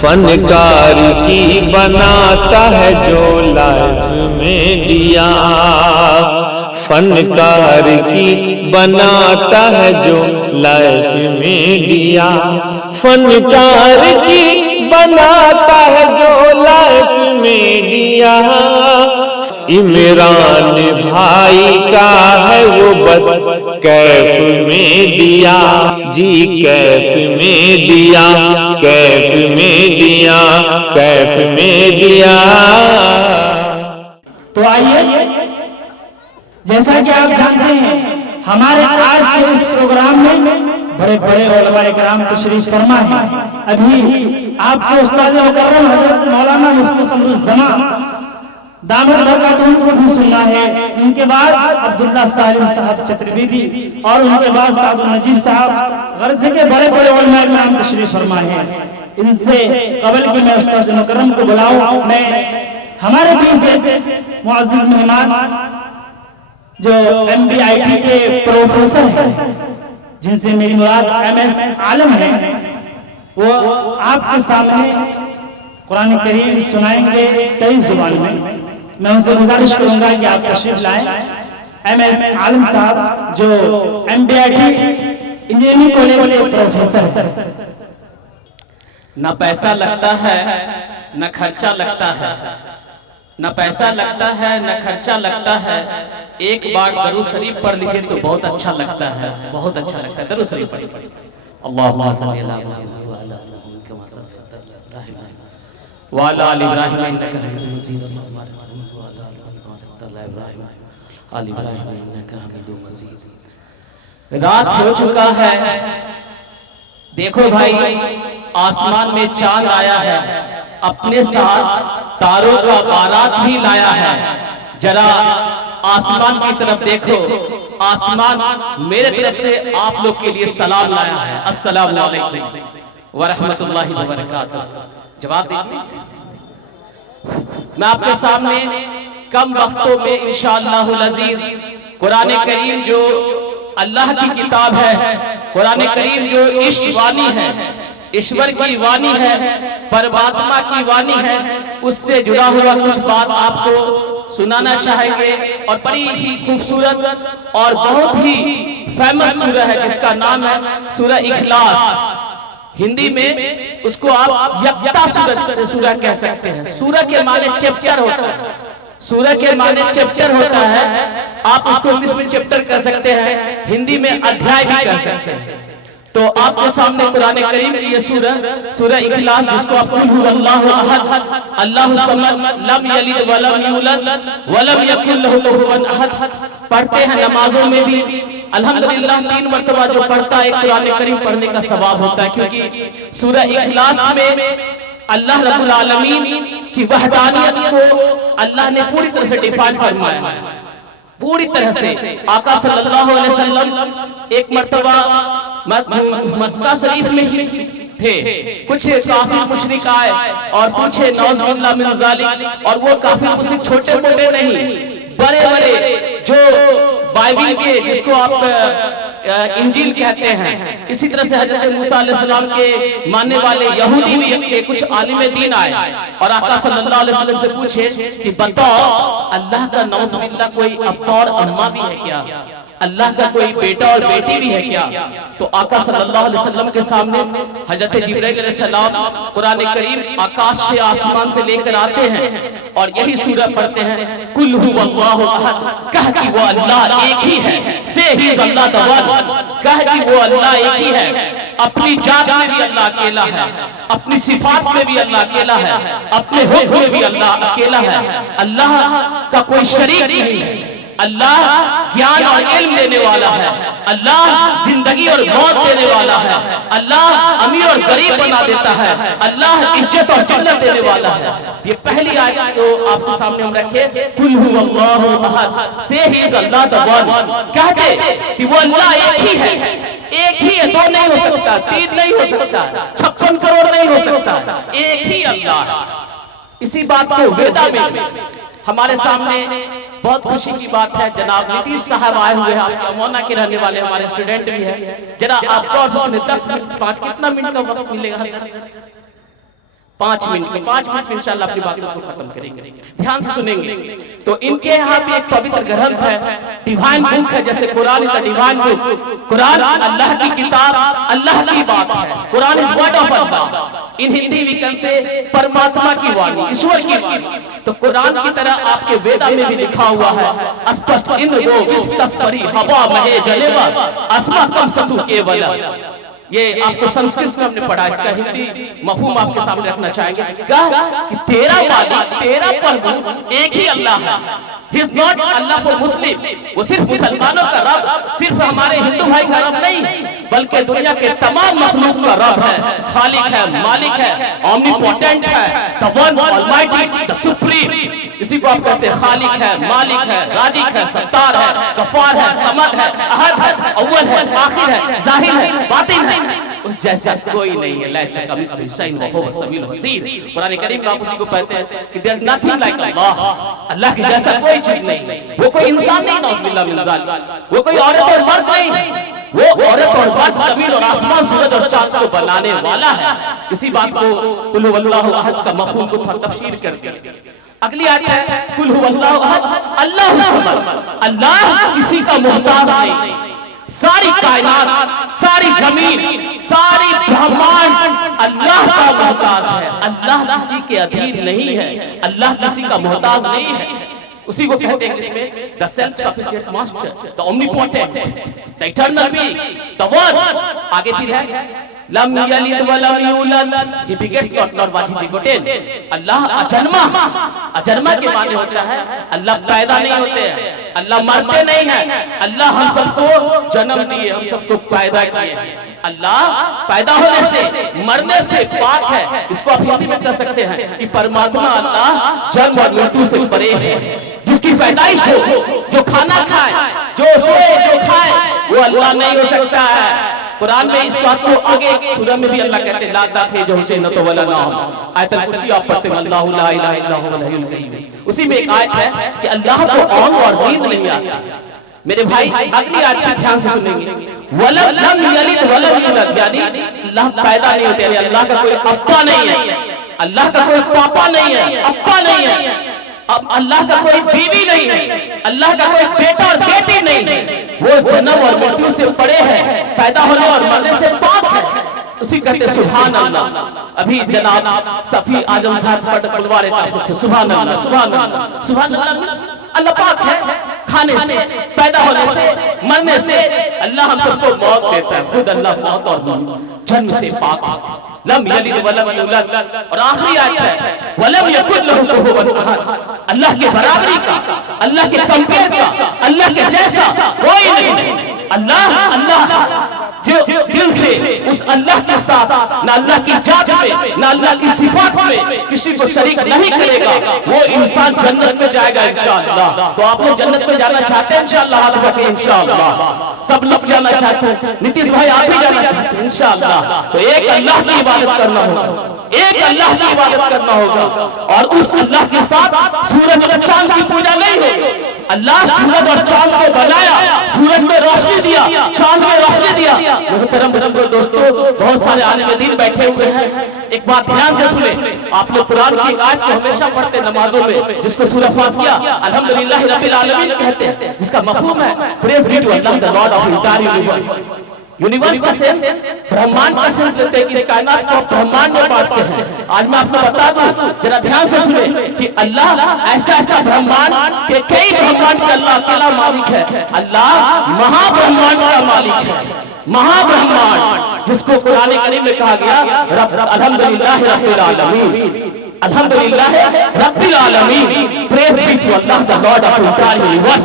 फनकार की बनाता है जो लाइफ में दिया, फनकार की बनाता है जो लाइफ में दिया, फनकार की बनाता है जो लाइफ में दिया। इमरान भाई का है वो बस कैफ में दिया जी, कैफ में दिया, कैफ में दिया, कैफ में दिया। तो आइए, जैसा कि आप जानते हैं हमारे आज के इस प्रोग्राम में बड़े बड़े उलमाए किराम तशरीफ फरमा है। अभी आपको उस्ताद मुकर्रम हज़रत मौलाना मुफ्ती कमरुज़्ज़मान दामद बरकातुहू को भी सुनना है। उनके बाद अब्दुल्ला सालिम साहब चतुर्वेदी और उनके बाद सादुल नजीब साहब गर्ज के बड़े बड़े उलमाए किराम तशरीफ फरमा है। इनसे कबल कि मैं उस्ताद मुकर्रम को बुलाऊं, मैं हमारे बीच से मुअज़्ज़िज़ मेहमान जो MBIT के प्रोफेसर हैं, जिनसे मेरी मुराद MS आलम है, वो आपके सामने कुरान करीम सुनाएंगे कई जुबान में। मैं उनसे गुजारिश करूंगा कि आप तशरीफ लाएं। MS आलम साहब जो MBIT इंजीनियरिंग कॉलेज के प्रोफेसर। न पैसा लगता है न खर्चा लगता है, न पैसा लगता है न खर्चा लगता है। एक बार दरूद शरीफ पढ़ लीजिए तो बहुत अच्छा लगता है, बहुत अच्छा लगता है। दरूद शरीफ पढ़िए। अल्लाहुम्मा सल्ली अला मुहम्मद व अला मुहम्मद कमा सल्लैता अला इब्राहीम व अला आलि इब्राहीम इन्नका हमीदुम मजीद। अल्लाहुम्मा बारिक व अला आलि इब्राहीम इन्नका हमीदुम मजीद। रात हो चुका है, देखो भाई आसमान में चांद आया है, अपने साथ तारों का बारात भी लाया है। जरा आसमान की तरफ देखो, आसमान मेरे तरफ से आप लोग के लिए सलाम लाया है। अस्सलाम वालेकुम व रहमतुल्लाहि व बरकातुहू। जवाब दीजिए। मैं आपके सामने कम वक्तों में इंशाअल्लाहुल अजीज कुरान करीम जो अल्लाह की किताब है, कुरान करीम जो इश्क वाणी है, ईश्वर की वाणी है, परमात्मा की वाणी है, उससे जुड़ा हुआ कुछ बात आपको सुनाना चाहेंगे। और बड़ी ही खूबसूरत और बहुत ही फेमस सूरह है जिसका नाम है सूरह इखलास। हिंदी में उसको आप यक्ता सूरह कह सकते हैं। सूरह के माने चैप्टर होता है, सूरह के माने चैप्टर होता है। आप उसको इंग्लिश में चैप्टर कह सकते हैं, हिंदी में अध्याय भी कह सकते हैं। तो आपके सामने कुरान करीम की ये सूरह इखलास, जिसको आप कुल हुवल्लाहु अहद अल्लाहु समद लम यलिद वलम यूलद वलम यकुल लहु कुफुवन अहद पढ़ते हैं। नमाजों में भी अल्हम्दुलिल्लाह 3 मरतबा जो पढ़ता है कुरान करीम पढ़ने का सवाब होता है, क्योंकि सूरह इखलास में अल्लाह रब्बुल आलमीन की वहदानियत को अल्लाह ने पूरी तरह से डिफाइन फरमाया है, पूरी तरह से। आका सल्लल्लाहु अलैहि वसल्लम एक मरतबा मक्का शरीफ में ही थे। कुछ काफिर मुशरिक आए और पूछे नौज़ुबिल्लाह मिन ज़ालिक, और वो काफिर मुशरिक छोटे मोटे नहीं, बड़े बड़े जो बाइबिल के, जिसको आप इंजील कहते हैं, इसी तरह से हजरत मूसा अलैहिस्सलाम के मानने वाले यहूदी भी कुछ आलिम दीन आए और आका सल्लल्लाहु अलैहि वसल्लम से पूछे कि बताओ अल्लाह का नौज़ुबिल्लाह कोई अब्बा और अम्मा भी है क्या, अल्लाह का कोई बेटा और बेटी भी है क्या? तो आका सल्लल्लाहु अलैहि वसल्लम के सामने हजरत जिब्राइल अलैहिस्सलाम कुरान करीम आकाश से आसमान से लेकर आते हैं और यही सूरह पढ़ते हैं, कुल हुवल्लाहु अहद, कह कि वो अल्लाह एक ही है, से ही अल्लाह तवाल, कह कि वो अल्लाह एक ही है। अपनी जात में भी अल्लाह अकेला है, अपनी सिफात में भी अल्लाह अकेला है, अपने हुक्म में भी अल्लाह अकेला है। अल्लाह का कोई शरीक नहीं है। अल्लाह ज्ञान और इल्म देने वाला है, अल्लाह जिंदगी और मौत देने वाला है, अल्लाह अमीर और गरीब बना देता है, अल्लाह इज्जत और जन्नत देने वाला है। ये पहली आयत जो आपके सामने हम रखे, कुल हुवल्लाहु अहद, से ही अल्लाह तवाल, कहते कि वो अल्लाह एक ही है, एक ही है, दो नहीं हो सकता, तीन नहीं हो सकता, 56 करोड़ नहीं हो सकता, एक ही अल्लाह। इसी बात को वेदा में हमारे सामने बहुत खुशी की बात है, जनाब नीतीश साहब आए हुए हैं, आप मोना के रहने वाले हमारे स्टूडेंट भी हैं। जरा आप गौर से सुने, 10 मिनट 5 कितना मिनट का वक्त मिलेगा? 5 मिनट में इंशाल्लाह अपनी बातों को खत्म करेंगे, ध्यान से सुनेंगे। तो इनके यहाँ भी एक पवित्र ग्रंथ है, डिवाइन बुक है, जैसे Quran is the divine book. Quran Allah की किताब, अल्लाह की बात है। Quran is word of Allah. In Hindi we can say परमात्मा की वाणी, ईश्वर की वाणी। तो कुरान की तरह आपके वेदा में भी लिखा हुआ है स्पष्ट, इंद्र गो विस्तस्परी हवा महे जलेवा अस्मा कम सतु केवल। ये आपको संस्कृत में हमने पढ़ा, इसका हिंदी मफहूम आपके सामने रखना चाहेंगे। क्या कि तेरा मालिक, तेरा प्रभु एक ही अल्लाह है। He is not Allah for Muslim. वो सिर्फ मुसलमानों का रब, सिर्फ हमारे हिंदू भाई का रब नहीं, बल्कि दुनिया के तमाम मखलूक का रब है, खालिक है, मालिक है, ओमनीपोटेंट है, the one almighty, the supreme. इसी को आप कहते हैं खालिक है, मालिक है, राजिक है, सत्तार है, गफार है, समद है, अहद है, अव्वल है, आखिर है, जाहिर है, बातिन है। उस जैसा कोई नहीं है। लैसा कमिस्लिही शैइन व हुवा समीउल बसीर। कुरान करीम में आप उसी को कहते हैं कि देयर इज नथिंग लाइक अल्लाह। अल्लाह के जैसा कोई चीज नहीं। वो कोई इंसान नहीं, नाउज़ुबिल्लाह मिन ज़ालिक। वो कोई औरत और मर्द नहीं, वो औरत और मर्द, जमीन और आसमान, सूरज और चांद को बनाने वाला है। इसी बात को कुल हुवल्लाहु अहद का मफहूम को थोड़ा तफसीर करके अगली आयत है, कुल हुवल्लाहु अहद अल्लाहु समद। अल्लाह किसी का मोहताज नहीं। सारी कायनात, सारी जमीन, सारी ब्रह्मांड अल्लाह का मोहताज है। अल्लाह किसी के अधीन नहीं है, अल्लाह किसी का मोहताज नहीं है। उसी को कहते हैं इंग्लिश में the self sufficient master, the omnipotent, the eternal being, the word. आगे फिर है लम यलिद व लम यूलद, he begets not nor what he begotten. Allah अजन्मा, अजन्मा के माने होता है अल्लाह पैदा नहीं होते हैं, अल्लाह मरते नहीं हैं, अल्लाह हम सबको जन्म दिए, हम सबको पैदा किए। अल्लाह पैदा होने से, मरने से पाक है। इसको आप हिंदी में कह सकते हैं कि परमात्मा अल्लाह जन्म और मृत्यु से परे है। जिसकी पैदाइश हो, जो खाना खाए, जो सोए, जो खाए, वो अल्लाह नहीं हो सकता है। कुरान में इस बात को आगे सूरह में भी अल्लाह कहते हैं ला ताखिजु हुसैन तो वला नाम। आयतुल कुर्सी आप पढ़ते हैं अल्लाहु ला इलाहा इल्ला हुवल हय्युल कय्यूम। उसी में एक आयत है कि अल्लाह को औंग और नींद नहीं आती। मेरे भाई अगली आयत को ध्यान से सुनेंगे। वलम लम यलिद वलम यूलद, यानी अल्लाह पैदा नहीं होते, यानी अल्लाह का कोई अब्बा नहीं है, अल्लाह का कोई पापा नहीं है, अब्बा नहीं है, अब अल्लाह का कोई बीवी नहीं है, अल्लाह का कोई बेटा और बेटी नहीं है। वो जन्म और मृत्यु से परे है, पैदा होने और मरने से पाक है। उसी कहते सुभान अल्लाह। अभी जनाब सफी आजम साहब पढ़वा रहे थे आपसे सुभान अल्लाह, सुभान अल्लाह, सुभान अल्लाह। अल्लाह पाक है, खाने से, पैदा होने से, मरने से। अल्लाह हम सबको मौत देता है, खुद अल्लाह मौत और जन्म से पाक है। लम यलिद वलम यूलद। और आखिरी आयत है वलम यकुन लहू कुफुवन अहद। अल्लाह के बराबरी का, अल्लाह के कंपेयर का, अल्लाह के जैसा कोई नहीं। अल्लाह अल्लाह जो दिल से उस अल्लाह के साथ ना अल्लाह की जात में, ना अल्लाह की सिफात में किसी को शरीक नहीं करेगा, वो इंसान जन्नत में जाएगा इंशाअल्लाह। तो आप लोग जन्नत में जाना चाहते हैं इंशाअल्लाह? हाथ उठा के इंशाअल्लाह। सब लोग जाना चाहते हैं। नीतीश भाई आप भी जाना चाहते हैं इंशाअल्लाह? तो एक अल्लाह की इबादत करना होगा, एक अल्लाह की इबादत करना होगा। और उस अल्लाह के साथ सूरज और चांद की पूजा नहीं होगी। अल्लाह सूरज और चांद को बनाया, सूरज में रोशनी दिया, चांद में रोशनी दिया। मोहतरम दोस्तों, बहुत सारे आलिम दीन बैठे हुए हैं, एक बात ध्यान से सुने। आप लोग कुरान की आयत को हमेशा पढ़ते नमाजों में, जिसको सूरह फातिहा अल्हम्दुलिल्लाह रब्बिल आलमीन कहते हैं, जिसका मफहूम है praise be to Allah the lord of entire universe. Universe का सेंस ब्रह्मांड का सेंस लेते हैं कि इस कायनात को ब्रह्मांड में बांटते हैं। आज मैं आपको बता दूं, जरा ध्यान से सुने कि अल्लाह ऐसा ऐसा ब्रह्मांड के कई ब्रह्मांड के अल्लाह अकेला मालिक है। अल्लाह महाब्रह्मांड का मालिक है, महाब्रह्मांड, जिसको कुरान करीम में कहा गया अल्हम्दुलिल्लाह रब्बिल आलमीन, अल्हम्दुलिल्लाह रब्बिल आलमीन। Praise be to Allah the lord of entire universe.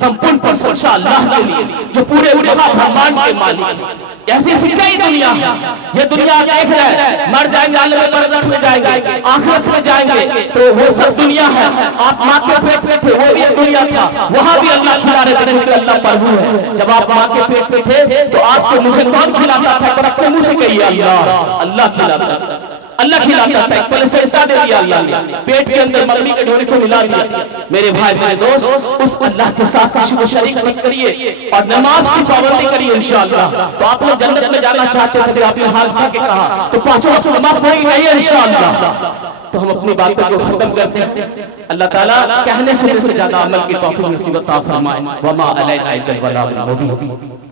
संपूर्ण प्रशंसा अल्लाह के लिए जो पूरे ब्रह्मांड के मालिक है। ऐसी सिखाई दुनिया है, ये दुनिया देख रहा है, मर जाएंगे, आलम बरज़ख में जाएंगे, आखिरत में जाएंगे, तो वो सब दुनिया है। आप माँ के पेट में थे, वो भी एक दुनिया था, वहां भी अल्लाह खिला रहे थे, क्योंकि अल्लाह प्रभु है। जब आप माँ के पेट में थे तो आपको मुझे कौन खिलाता था? पर अपने मुंह से कहिए अल्लाह, अल्लाह खिलाता। अल्लाह खिलाता था, एक पल सजदा दे दिया अल्लाह ने, पेट के अंदर मम्मी के ढोने से मिला दिया। मेरे भाई मेरे दोस्त, उस अल्लाह के साथ किसी को शरीक मत करिए और नमाज की पाबंदी करिए इंशाअल्लाह। तो आप लोग जन्नत में जाना चाहते थे, आपने हाथ उठा के कहा, तो 5 वक्त नमाज पढ़ेंगे नहीं इंशाअल्लाह। तो हम अपनी बातों को खत्म करते हैं। अल्लाह ताला कहने सुनने से ज्यादा अमल की तौफीक नसीब अता फरमाए। वमा अलैना इल्लल बलागुल मुबीन।